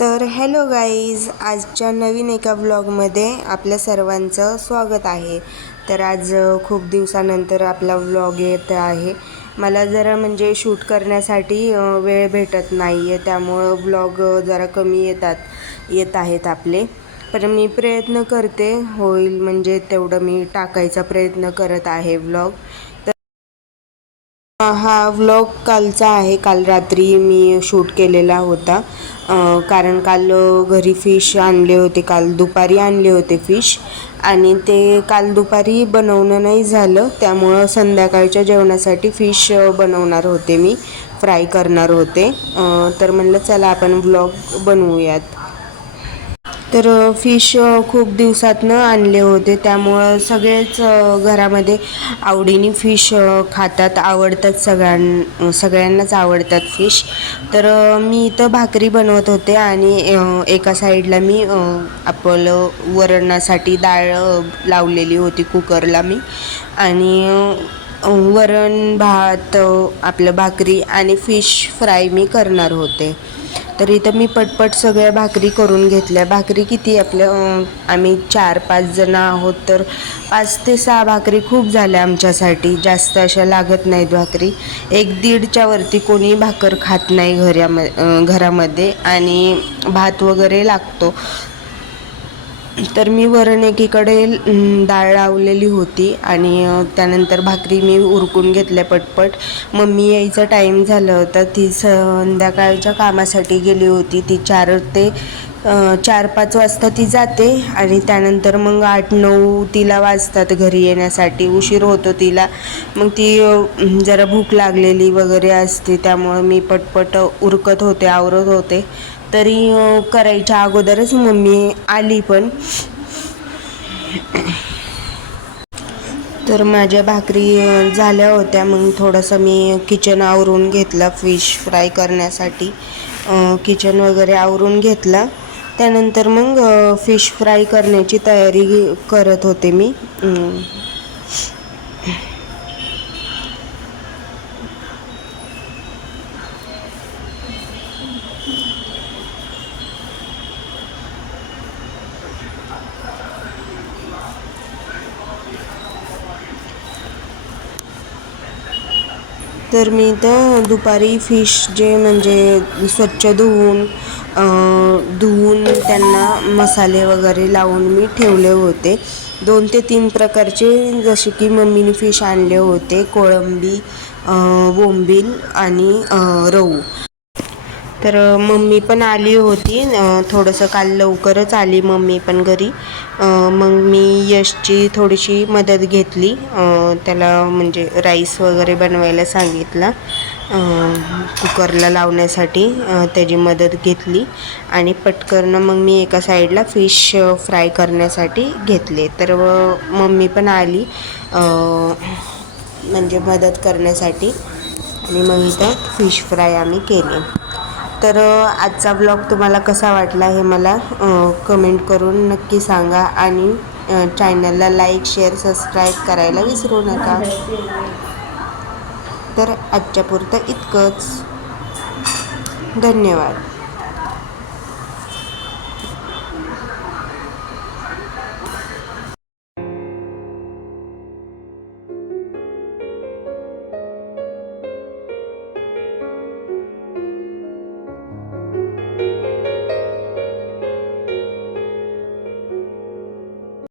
तर hello guys, आजच्या नवीन एका व्लॉगमध्ये आपल्या सर्वांचं स्वागत आहे. तर आज खूप दिवसानंतर आपला व्लॉग येत आहे. मला जरा म्हणजे शूट करण्यासाठी वेळ भेटत नाही आहे, त्यामुळं व्लॉग जरा कमी येत आहेत आपले. पण मी प्रयत्न करते होईल म्हणजे तेवढं मी टाकायचा प्रयत्न करत आहे व्लॉग. हा व्लॉग कालचा आहे. काल रात्री मी शूट केलेला होता, कारण काल घरी फिश आणले होते. काल दुपारी आणले होते फिश आणि ते काल दुपारी बनवणं नाही झालं, त्यामुळं संध्याकाळच्या जेवणासाठी फिश बनवणार होते, मी फ्राय करणार होते. तर म्हणलं चला आपण व्लॉग बनवूयात. तर फिश खूप दिवसातनं आणले होते, त्यामुळं सगळेच घरामध्ये आवडीने फिश खातात, आवडतात, सगळ्यांनाच आवडतात फिश. तर मी इथं भाकरी बनवत होते आणि एका साईडला मी आपलं वरणासाठी डाळ लावलेली होती कुकरला मी, आणि वरण भात, आपलं भाकरी आणि फिश फ्राय मी करणार होते. तर इथं मी पटपट सगळ्या भाकरी करून घेतल्या. भाकरी किती आपल्या आम्ही 4-5 जण आहोत, तर 5 ते 6 भाकरी खूप झाल्या आमच्यासाठी. जास्त अशा लागत नाहीत भाकरी. 1-1.5च्या वरती कोणी भाकर खात नाही घरामध्ये, आणि भात वगैरे लागतो. तर मी वरण एकीकडे डाळ लावलेली होती आणि त्यानंतर भाकरी मी उरकून घेतल्या पटपट. मम्मी यायचा टाईम झालं होता, ती संध्याकाळच्या कामासाठी गेली होती. ती 4-5 वाजता ती जाते आणि त्यानंतर मग 8-9 तिला वाजतात घरी येण्यासाठी. उशीर होतो तिला. मग ती जरा भूक लागलेली वगैरे असते, त्यामुळं मी पटपट उरकत होते, आवरत होते. तरी करायच्या अगोदरच मम्मी आली पण. तर माझ्या भाकरी झाल्या होत्या. मग थोडंसं मी किचन आवरून घेतला फिश फ्राय करण्यासाठी. किचन वगैरे आवरून घेतला. त्यानंतर मग फिश फ्राय करण्याची तयारी करत होते मी. तर मी इथं दुपारी फिश जे म्हणजे स्वच्छ धुवून त्यांना मसाले वगैरे लावून मी ठेवले होते. 2 ते 3 प्रकारचे, जसे की मम्मीने फिश आणले होते, कोळंबी, बोंबील आणि रहू. तर मम्मी पण आली होती, थोडंसं काल लवकरच आली मम्मी पण घरी. मग मी यशची थोडीशी मदत घेतली, त्याला म्हणजे राईस वगैरे बनवायला सांगितला, कुकरला लावण्यासाठी त्याची मदत घेतली आणि पटकन मग मी एका साईडला फिश फ्राय करण्यासाठी घेतले. तर मम्मी पण आली म्हणजे मदत करण्यासाठी, आणि मग इथं फिश फ्राय आम्ही केले. तर आजचा ब्लॉग तुम्हाला कसा वाटला हे मला कमेंट करून नक्की सांगा, आणि चॅनलला लाईक, शेअर, सबस्क्राईब करायला विसरू नका. तर आजच्यापुरतं इतकंच. धन्यवाद.